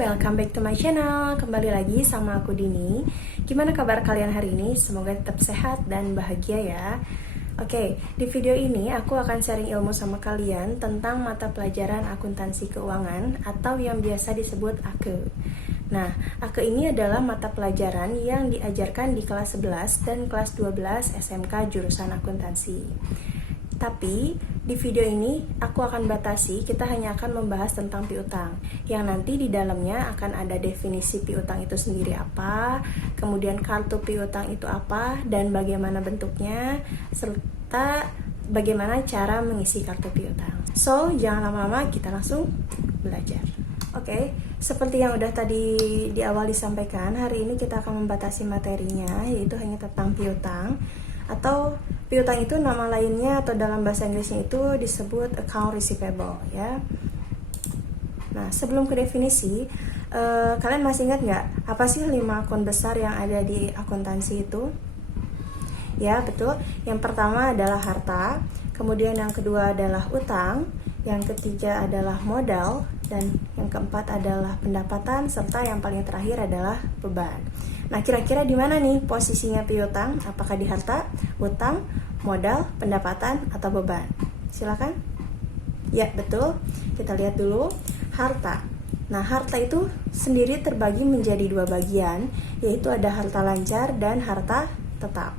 welcome back to my channel. Kembali lagi sama aku Dini. Gimana kabar kalian hari ini? Semoga tetap sehat dan bahagia ya. Oke, di video ini aku akan sharing ilmu sama kalian tentang mata pelajaran akuntansi keuangan atau yang biasa disebut AKE. Nah, AKE ini adalah mata pelajaran yang diajarkan di kelas 11 dan kelas 12 SMK jurusan akuntansi. Tapi di video ini aku akan batasi, kita hanya akan membahas tentang piutang, yang nanti di dalamnya akan ada definisi piutang itu sendiri apa, kemudian kartu piutang itu apa, dan bagaimana bentuknya, serta bagaimana cara mengisi kartu piutang. So, jangan lama-lama, kita langsung belajar. Oke, seperti yang udah tadi di awal disampaikan, hari ini kita akan membatasi materinya, yaitu hanya tentang piutang. Atau piutang itu nama lainnya atau dalam bahasa Inggrisnya itu disebut account receivable ya. Nah, sebelum ke definisi, kalian masih ingat nggak apa sih 5 akun besar yang ada di akuntansi itu? Ya, betul. Yang pertama adalah harta, kemudian yang kedua adalah utang, yang ketiga adalah modal, dan yang keempat adalah pendapatan, serta yang paling terakhir adalah beban. Nah, kira-kira di mana nih posisinya piutang? Apakah di harta, utang, modal, pendapatan, atau beban? Silakan. Ya, betul. Kita lihat dulu harta. Nah, harta itu sendiri terbagi menjadi 2 bagian, yaitu ada harta lancar dan harta tetap.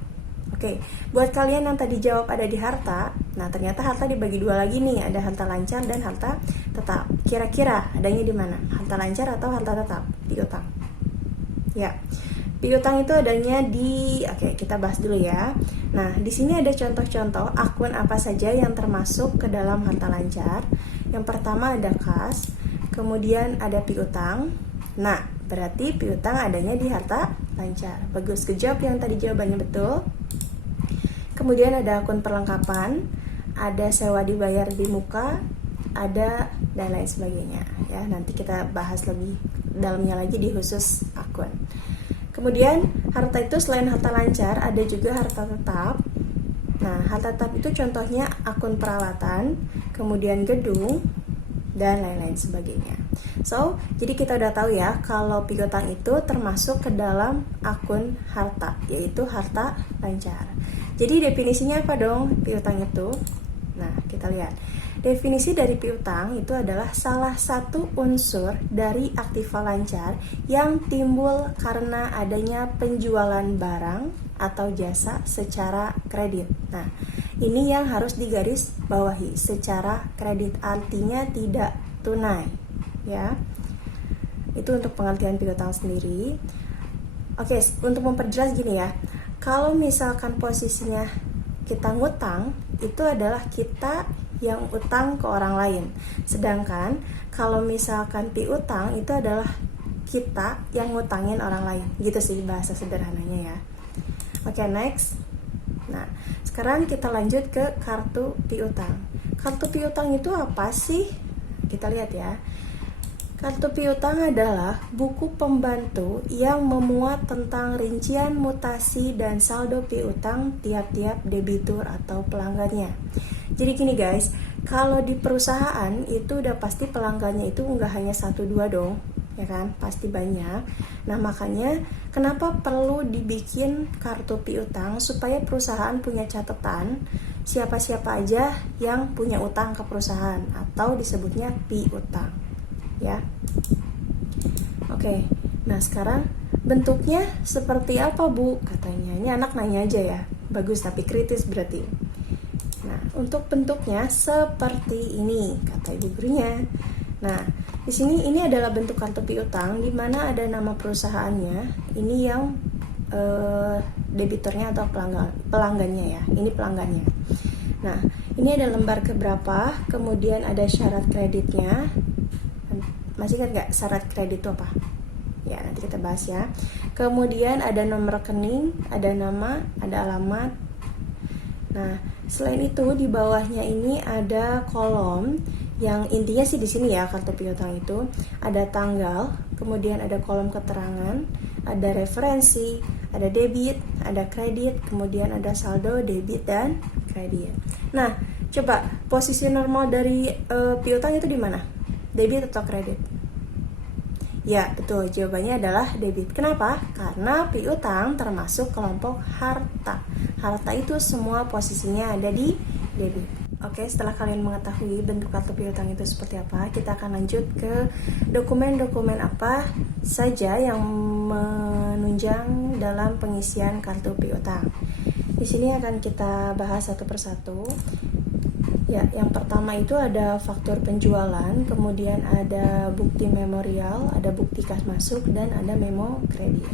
Oke, buat kalian yang tadi jawab ada di harta, nah ternyata harta dibagi 2 lagi nih, ada harta lancar dan harta tetap. Kira-kira adanya di mana? Harta lancar atau harta tetap? Piutang. Ya, piutang itu adanya di, oke, kita bahas dulu ya. Nah, di sini ada contoh-contoh akun apa saja yang termasuk ke dalam harta lancar. Yang pertama ada kas, kemudian ada piutang. Nah, berarti piutang adanya di harta lancar. Bagus, kejawab yang tadi jawabannya betul. Kemudian ada akun perlengkapan, ada sewa dibayar di muka, ada dan lain sebagainya ya. Nanti kita bahas lebih dalamnya lagi di khusus akun. Kemudian harta itu selain harta lancar ada juga harta tetap. Nah, harta tetap itu contohnya akun perawatan, kemudian gedung, dan lain-lain sebagainya. So, jadi kita udah tahu ya kalau piutang itu termasuk ke dalam akun harta, yaitu harta lancar. Jadi definisinya apa dong piutang itu? Nah, kita lihat. Definisi dari piutang itu adalah salah satu unsur dari aktiva lancar yang timbul karena adanya penjualan barang atau jasa secara kredit. Nah, ini yang harus digaris bawahi, secara kredit, artinya tidak tunai ya. Itu untuk pengertian piutang sendiri. Oke, untuk memperjelas gini ya. Kalau misalkan posisinya kita ngutang, itu adalah kita yang utang ke orang lain. Sedangkan kalau misalkan piutang itu adalah kita yang ngutangin orang lain. Gitu sih bahasa sederhananya ya. Oke, next. Nah, sekarang kita lanjut ke kartu piutang. Kartu piutang itu apa sih? Kita lihat ya. Kartu piutang adalah buku pembantu yang memuat tentang rincian mutasi dan saldo piutang tiap-tiap debitur atau pelanggannya. Jadi gini guys, kalau di perusahaan itu udah pasti pelanggannya itu nggak hanya 1-2 dong, ya kan? Pasti banyak. Nah, makanya kenapa perlu dibikin kartu piutang supaya perusahaan punya catatan siapa-siapa aja yang punya utang ke perusahaan atau disebutnya piutang. Ya. Oke. Nah, sekarang bentuknya seperti apa, Bu? Katanya. Ini anak nanya aja ya. Bagus tapi kritis berarti. Nah, untuk bentuknya seperti ini, kata ibu gurunya. Nah, di sini ini adalah bentuk kartu piutang di mana ada nama perusahaannya. Ini yang debiturnya atau pelanggannya ya. Ini pelanggannya. Nah, ini ada lembar keberapa, kemudian ada syarat kreditnya. Masih ingat nggak syarat kredit itu apa? Ya, nanti kita bahas ya. Kemudian ada nomor rekening, ada nama, ada alamat. Nah, selain itu di bawahnya ini ada kolom yang intinya sih di sini ya kartu piutang itu ada tanggal, kemudian ada kolom keterangan, ada referensi, ada debit, ada kredit, kemudian ada saldo, debit dan kredit. Nah, coba posisi normal dari piutang itu di mana? Debit atau kredit? Ya, betul. Jawabannya adalah debit. Kenapa? Karena piutang termasuk kelompok harta. Harta itu semua posisinya ada di debit. Oke, setelah kalian mengetahui bentuk kartu piutang itu seperti apa, kita akan lanjut ke dokumen-dokumen apa saja yang menunjang dalam pengisian kartu piutang. Di sini akan kita bahas satu persatu. Ya, yang pertama itu ada faktur penjualan, kemudian ada bukti memorial, ada bukti kas masuk, dan ada memo kredit.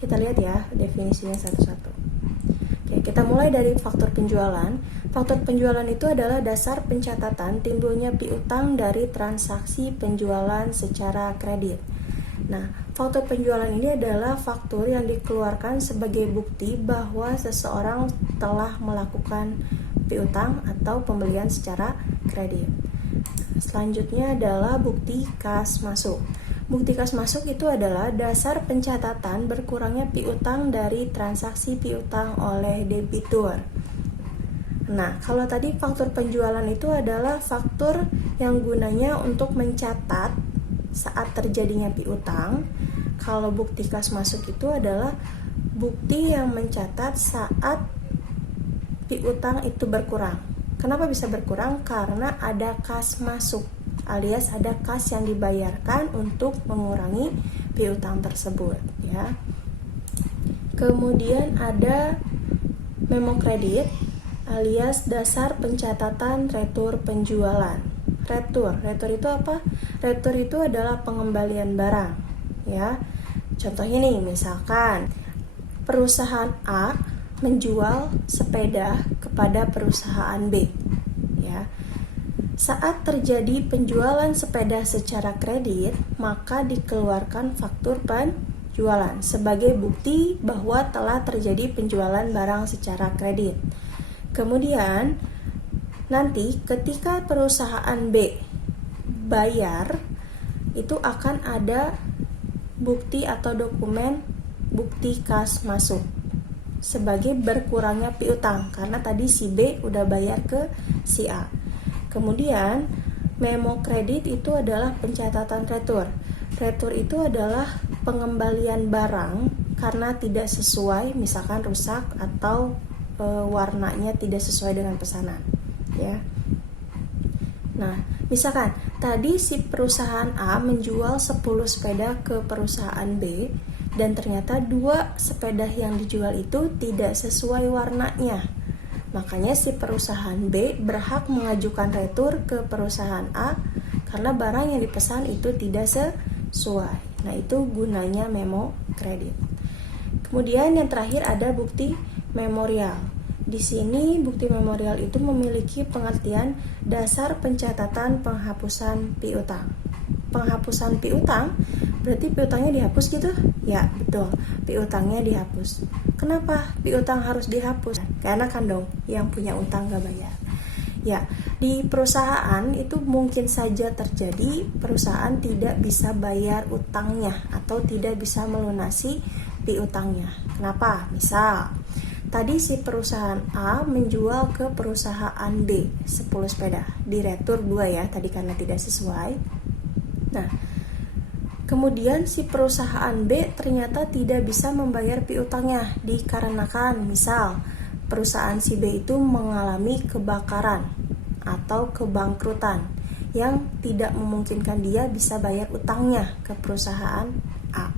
Kita lihat ya definisinya satu-satu. Oke, kita mulai dari faktur penjualan. Faktur penjualan itu adalah dasar pencatatan timbulnya piutang dari transaksi penjualan secara kredit. Nah, faktur penjualan ini adalah faktur yang dikeluarkan sebagai bukti bahwa seseorang telah melakukan piutang atau pembelian secara kredit. Selanjutnya adalah bukti kas masuk. Bukti kas masuk itu adalah dasar pencatatan berkurangnya piutang dari transaksi piutang oleh debitur. Nah, kalau tadi faktur penjualan itu adalah faktur yang gunanya untuk mencatat saat terjadinya piutang. Kalau bukti kas masuk itu adalah bukti yang mencatat saat piutang itu berkurang. Kenapa bisa berkurang? Karena ada kas masuk, alias ada kas yang dibayarkan untuk mengurangi piutang tersebut, ya. Kemudian ada memo kredit, alias dasar pencatatan retur penjualan. Retur itu apa? Retur itu adalah pengembalian barang, ya. Contohnya nih, misalkan perusahaan A menjual sepeda kepada perusahaan B, ya. Saat terjadi penjualan sepeda secara kredit, maka dikeluarkan faktur penjualan sebagai bukti bahwa telah terjadi penjualan barang secara kredit. Kemudian nanti ketika perusahaan B bayar, itu akan ada bukti atau dokumen bukti kas masuk sebagai berkurangnya piutang karena tadi si B udah bayar ke si A. Kemudian memo kredit itu adalah pencatatan retur. Retur itu adalah pengembalian barang karena tidak sesuai, misalkan rusak atau warnanya tidak sesuai dengan pesanan, ya. Nah, misalkan tadi si perusahaan A menjual 10 sepeda ke perusahaan B dan ternyata 2 sepeda yang dijual itu tidak sesuai warnanya. Makanya si perusahaan B berhak mengajukan retur ke perusahaan A karena barang yang dipesan itu tidak sesuai. Nah, itu gunanya memo kredit. Kemudian yang terakhir ada bukti memorial. Di sini bukti memorial itu memiliki pengertian dasar pencatatan penghapusan piutang. Penghapusan piutang berarti piutangnya dihapus gitu? Ya, betul. Piutangnya dihapus. Kenapa piutang harus dihapus? Karena kan dong yang punya utang gak bayar. Ya, di perusahaan itu mungkin saja terjadi perusahaan tidak bisa bayar utangnya atau tidak bisa melunasi piutangnya. Kenapa? Misal tadi si perusahaan A menjual ke perusahaan B 10 sepeda, diretur 2 ya, tadi karena tidak sesuai. Nah, kemudian si perusahaan B ternyata tidak bisa membayar piutangnya dikarenakan misal perusahaan si B itu mengalami kebakaran atau kebangkrutan yang tidak memungkinkan dia bisa bayar utangnya ke perusahaan A.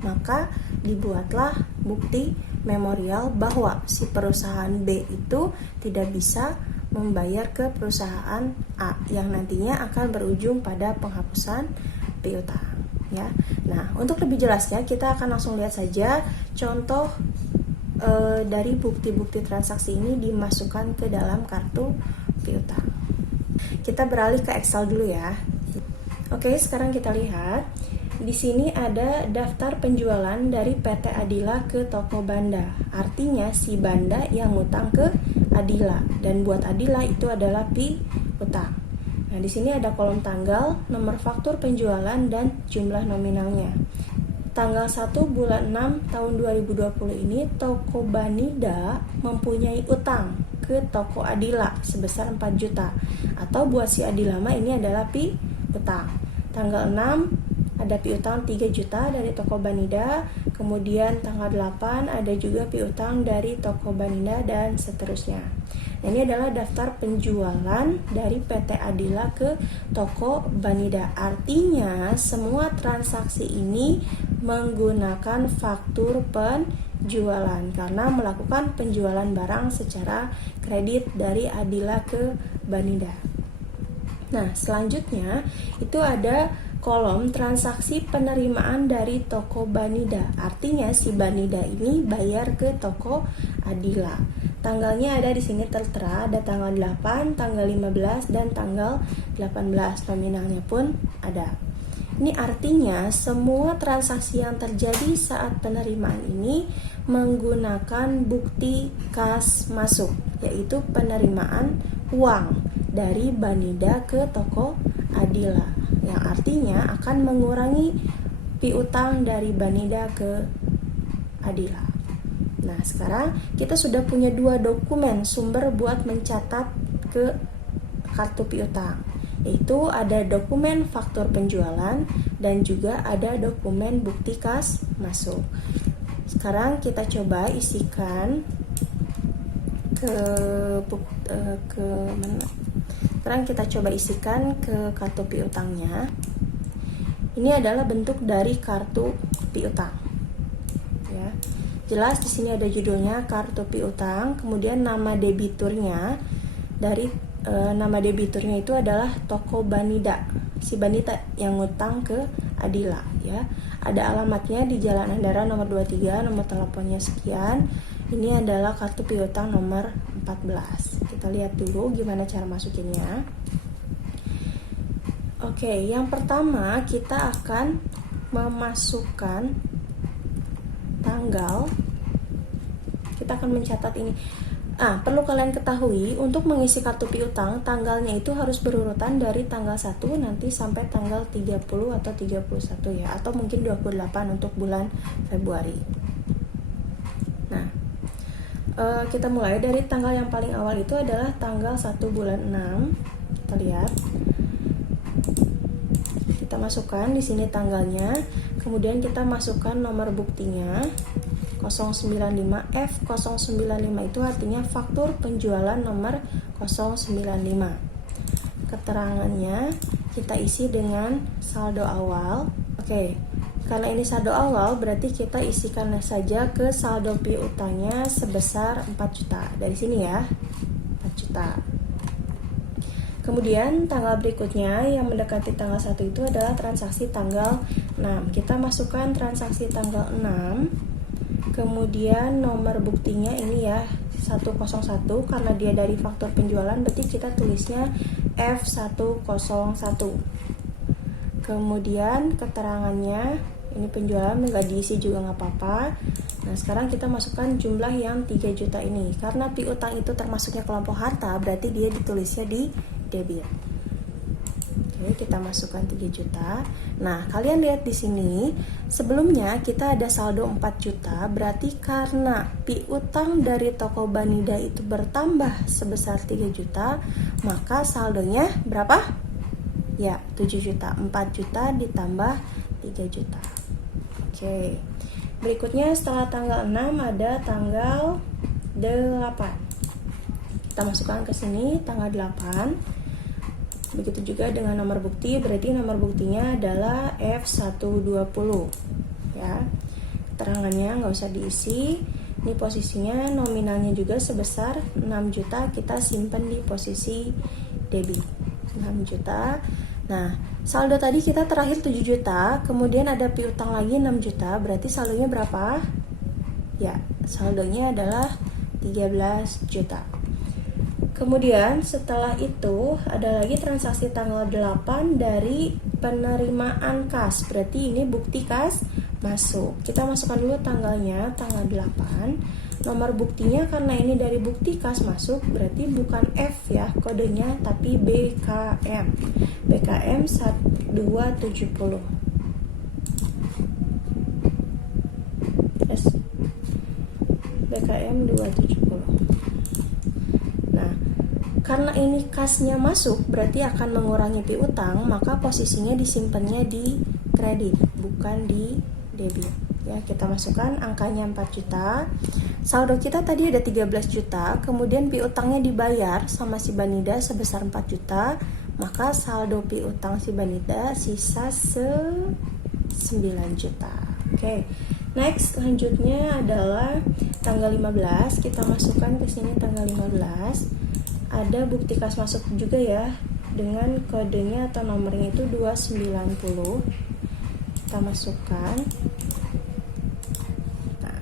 Maka dibuatlah bukti memorial bahwa si perusahaan B itu tidak bisa membayar ke perusahaan A yang nantinya akan berujung pada penghapusan piutang, ya. Nah, untuk lebih jelasnya kita akan langsung lihat saja contoh dari bukti-bukti transaksi ini dimasukkan ke dalam kartu piutang. Kita beralih ke Excel dulu ya. Oke, sekarang kita lihat. Di sini ada daftar penjualan dari PT Adila ke toko Banda. Artinya si Banda yang ngutang ke Adila dan buat Adila itu adalah piutang. Nah, di sini ada kolom tanggal, nomor faktur penjualan dan jumlah nominalnya. Tanggal 1 bulan 6 tahun 2020 ini toko Banida mempunyai utang ke toko Adila sebesar 4 juta. Atau buat si Adila mah ini adalah piutang. Tanggal 6 ada piutang 3 juta dari toko Banida, kemudian tanggal 8 ada juga piutang dari toko Banida dan seterusnya. Nah, ini adalah daftar penjualan dari PT Adila ke toko Banida. Artinya semua transaksi ini menggunakan faktur penjualan karena melakukan penjualan barang secara kredit dari Adila ke Banida. Nah, selanjutnya itu ada kolom transaksi penerimaan dari toko Banida. Artinya si Banida ini bayar ke toko Adila. Tanggalnya ada di sini tertera, ada tanggal 8, tanggal 15 dan tanggal 18. Nominalnya pun ada. Ini artinya semua transaksi yang terjadi saat penerimaan ini menggunakan bukti kas masuk, yaitu penerimaan uang dari Banida ke toko Adila, yang artinya akan mengurangi piutang dari Banida ke Adila. Nah, sekarang kita sudah punya 2 dokumen sumber buat mencatat ke kartu piutang, yaitu ada dokumen faktur penjualan dan juga ada dokumen bukti kas masuk. Sekarang kita coba isikan Sekarang kita coba isikan ke kartu piutangnya. Ini adalah bentuk dari kartu piutang. Ya. Jelas di sini ada judulnya kartu piutang, kemudian nama debiturnya. Dari nama debiturnya itu adalah toko Banida. Si Banida yang ngutang ke Adila, ya. Ada alamatnya di Jalan Andara nomor 23, nomor teleponnya sekian. Ini adalah kartu piutang nomor 14. Kita lihat dulu gimana cara masukinnya. Oke, yang pertama kita akan memasukkan tanggal. Kita akan mencatat ini. Perlu kalian ketahui, untuk mengisi kartu piutang, tanggalnya itu harus berurutan dari tanggal 1 nanti sampai tanggal 30 atau 31 ya, atau mungkin 28 untuk bulan Februari. Nah, kita mulai dari tanggal yang paling awal itu adalah tanggal 1 bulan 6. Kita lihat. Kita masukkan di sini tanggalnya, kemudian kita masukkan nomor buktinya 095 F095 itu artinya faktur penjualan nomor 095. Keterangannya kita isi dengan saldo awal. Oke, karena ini saldo awal berarti kita isikan saja ke saldo piutangnya sebesar 4 juta. Dari sini ya, 4 juta. Kemudian tanggal berikutnya yang mendekati tanggal 1 itu adalah transaksi tanggal 6. Kita masukkan transaksi tanggal 6. Kemudian nomor buktinya ini ya 101, karena dia dari faktur penjualan berarti kita tulisnya F101. Kemudian keterangannya ini penjualan nggak diisi juga nggak apa-apa. Nah, sekarang kita masukkan jumlah yang 3 juta ini. Karena piutang itu termasuknya kelompok harta, berarti dia ditulisnya di debit. Oke, kita masukkan 3 juta. Nah, kalian lihat di sini, sebelumnya kita ada saldo 4 juta, berarti karena piutang dari toko Banida itu bertambah sebesar 3 juta, maka saldonya berapa? Ya, 7 juta. 4 juta ditambah 3 juta. Oke. Berikutnya setelah tanggal 6 ada tanggal 8. Kita masukkan ke sini tanggal 8. Begitu juga dengan nomor bukti, berarti nomor buktinya adalah F120 ya. Keterangannya nggak usah diisi. Ini posisinya nominalnya juga sebesar 6 juta, kita simpan di posisi debit 6 juta. Nah, saldo tadi kita terakhir 7 juta, kemudian ada piutang lagi 6 juta, berarti saldonya berapa? Ya, saldonya adalah 13 juta. Kemudian setelah itu ada lagi transaksi tanggal 8 dari penerimaan kas. Berarti ini bukti kas masuk. Kita masukkan dulu tanggalnya, tanggal 8. Nomor buktinya karena ini dari bukti kas masuk, berarti bukan F ya kodenya, tapi BKM. BKM 1270. Yes. BKM 270. Nah, karena ini kasnya masuk berarti akan mengurangi piutang, maka posisinya disimpannya di kredit, bukan di debit. Ya, kita masukkan angkanya 4 juta. Saldo kita tadi ada 13 juta, kemudian piutangnya dibayar sama si Banida sebesar 4 juta, maka saldo piutang si Banida sisa 9 juta. Oke. Next, selanjutnya adalah tanggal 15. Kita masukkan ke sini tanggal 15. Ada bukti kas masuk juga ya, dengan kodenya atau nomornya itu 290. Kita masukkan. Nah,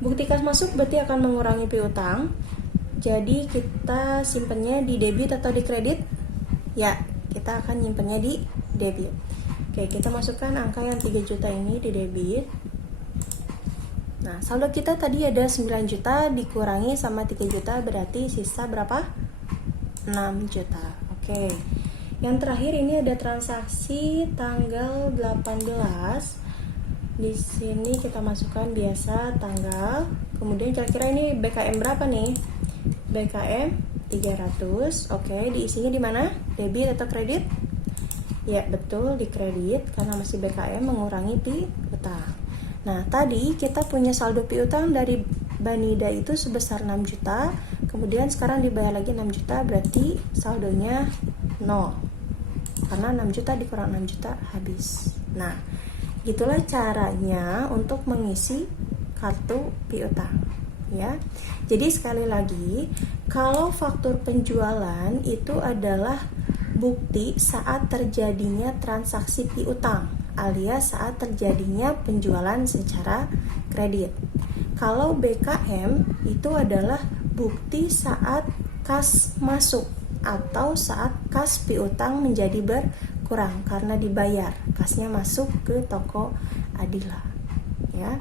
bukti kas masuk berarti akan mengurangi piutang. Jadi kita simpennya di debit atau di kredit? Ya, kita akan nyimpennya di debit. Oke, kita masukkan angka yang 3 juta ini di debit. Nah, saldo kita tadi ada 9 juta dikurangi sama 3 juta berarti sisa berapa? 6 juta. Oke. Yang terakhir ini ada transaksi tanggal 18. Di sini kita masukkan biasa tanggal. Kemudian kira-kira ini BKM berapa nih? BKM 300. Oke, diisinya di mana? Debit atau kredit? Ya, betul, di kredit karena masih BKM mengurangi piutang. Nah, tadi kita punya saldo piutang dari Banida itu sebesar 6 juta, kemudian sekarang dibayar lagi 6 juta, berarti saldonya 0. Karena 6 juta dikurang 6 juta habis. Nah, gitulah caranya untuk mengisi kartu piutang, ya. Jadi sekali lagi, kalau faktur penjualan itu adalah bukti saat terjadinya transaksi piutang, alias saat terjadinya penjualan secara kredit. Kalau BKM itu adalah bukti saat kas masuk atau saat kas piutang menjadi berkurang karena dibayar, kasnya masuk ke toko Adila, ya.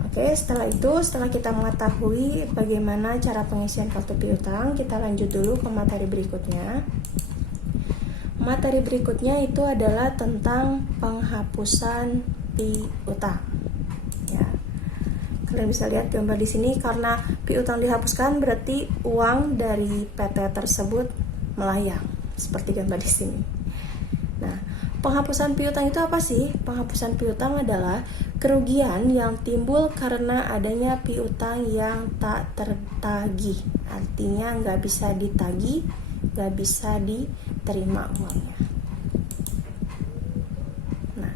Oke, setelah kita mengetahui bagaimana cara pengisian kartu piutang, kita lanjut dulu ke materi berikutnya. Materi berikutnya itu adalah tentang penghapusan piutang. Ya. Kalian bisa lihat gambar di sini, karena piutang dihapuskan berarti uang dari PT tersebut melayang, seperti gambar di sini. Nah, penghapusan piutang itu apa sih? Penghapusan piutang adalah kerugian yang timbul karena adanya piutang yang tak tertagih. Artinya nggak bisa ditagih, nggak bisa diterima uangnya. Nah,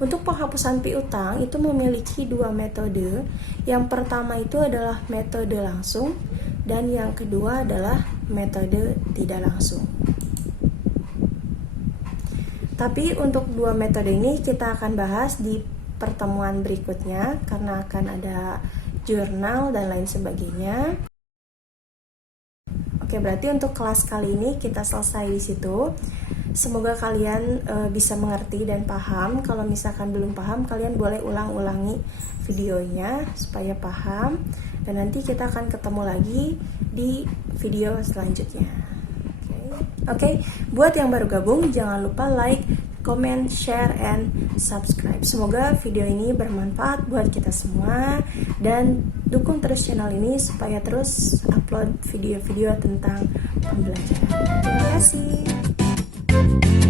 untuk penghapusan piutang itu memiliki dua metode. Yang pertama itu adalah metode langsung, dan yang kedua adalah metode tidak langsung. Tapi untuk dua metode ini kita akan bahas di pertemuan berikutnya karena akan ada jurnal dan lain sebagainya. Oke, berarti untuk kelas kali ini kita selesai di situ. Semoga kalian bisa mengerti dan paham. Kalau misalkan belum paham, kalian boleh ulang-ulangi videonya supaya paham. Dan nanti kita akan ketemu lagi di video selanjutnya. Oke, buat yang baru gabung, jangan lupa like, comment, share, and subscribe. Semoga video ini bermanfaat buat kita semua, dan dukung terus channel ini supaya terus upload video-video tentang pembelajaran. Terima kasih.